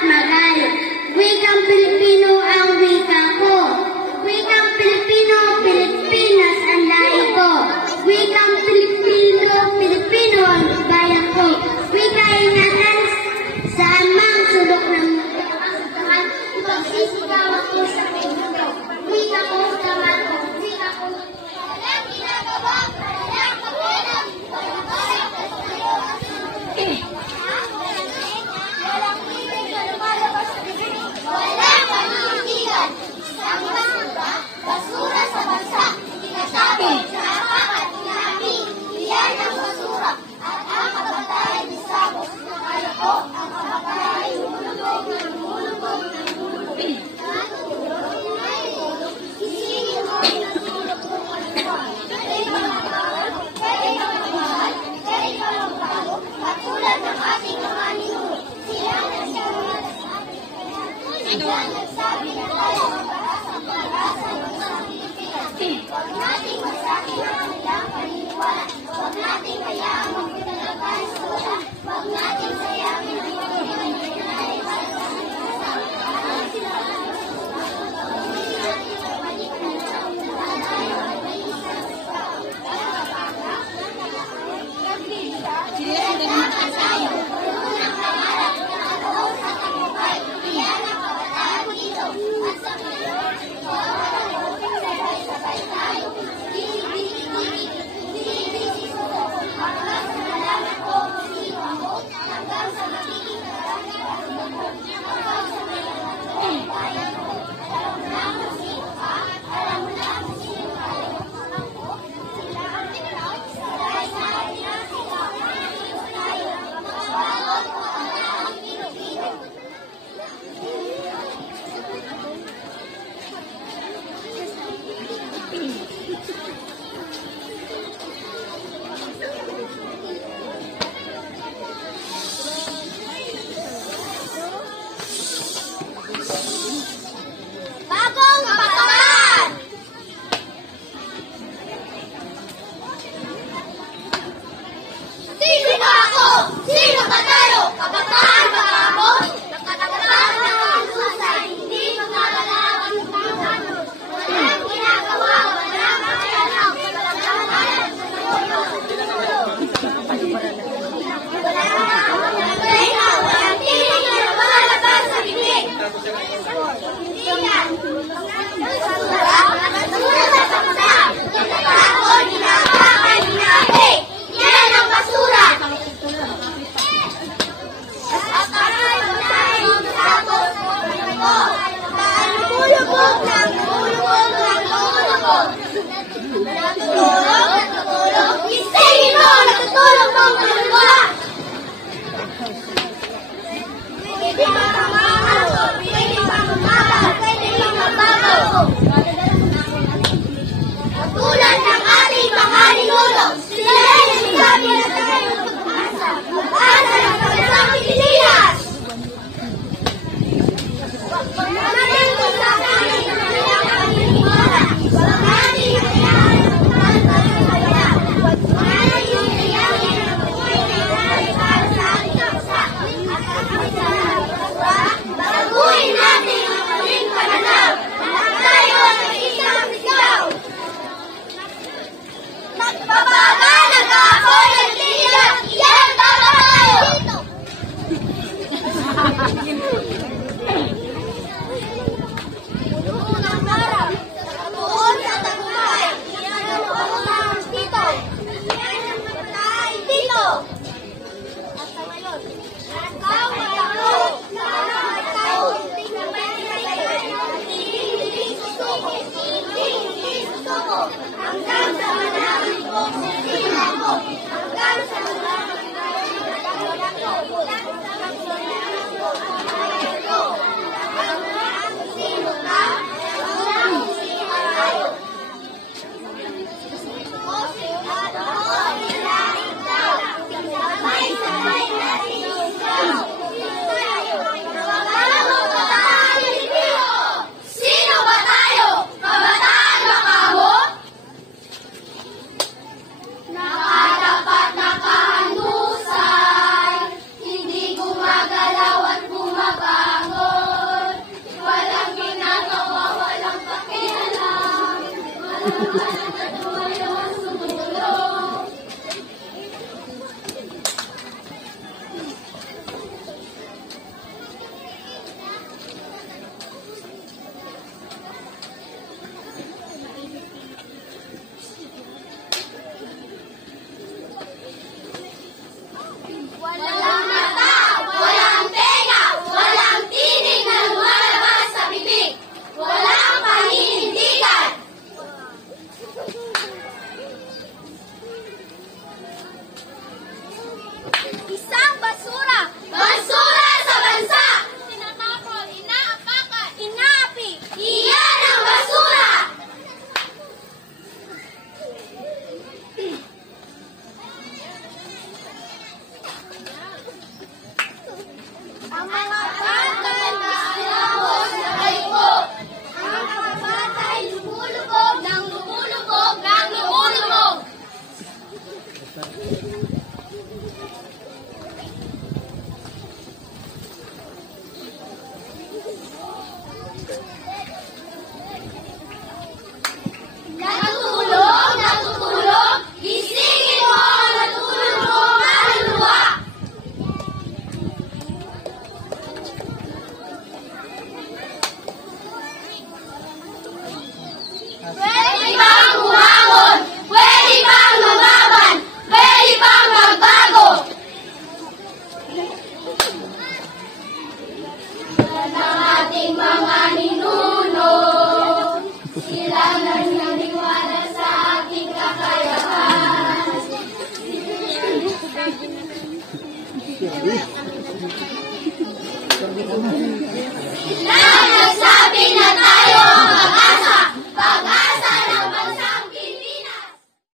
at magalit. Wikang Pilipino ang wika ko. Wikang Pilipino, Pilipinas ang lahi ko. Wikang Pilipino, Pilipino ang bayan ko. Wika ingatan sa amang sulok ng mundo. Ipagsisigawan ko sa mundo. Wika ko, tama ko. Wika ko. Walang ginagawa, walang kawalan. Walang ibig na lumalabas sa bibig. Walang paninindigan. Isang basura sa bansa. Tinatapon sa apakan, inaami. Iyan ang basura. At ang kabatay ni Sabo. Kaya ko, ang kabatay lumulubog ng lumulubog ng lumulubog. Isingin mo ng lumulubog ng lumulubog. Kaya magmahal, kaya magmahal, kaya magmahal. At tulad ng ating mga ninuno, sila nagsabi na tayo para sa Pilipinas. Huwag nating masakin ang kanilang paniniwala. Huwag nating hayaang magpinalaban sa wala. Huwag nating sayangin ang Pilipinas na ay para sa hanggang sa magiging Walang mata, walang tenga, walang tinig na lumalabas sa bibig. Walang paninindigan. Isang basura. Basura sa bansa. Tinatapon, inaapakan, inaapi. Iyan ang basura. Ang mga batay naalabos na kaliko. Ang mga batay lumulubog ng lumulubog ng lumulubog. Natutulog, natutulog, gisingin mo ang natulog mong kaluluwa. Pwede bang bumangon? Pwede bang lumaban? Pwede bang magbago? Yan ang ating mga ninuno. Sila naniniwala sa ating kakayahan. Sila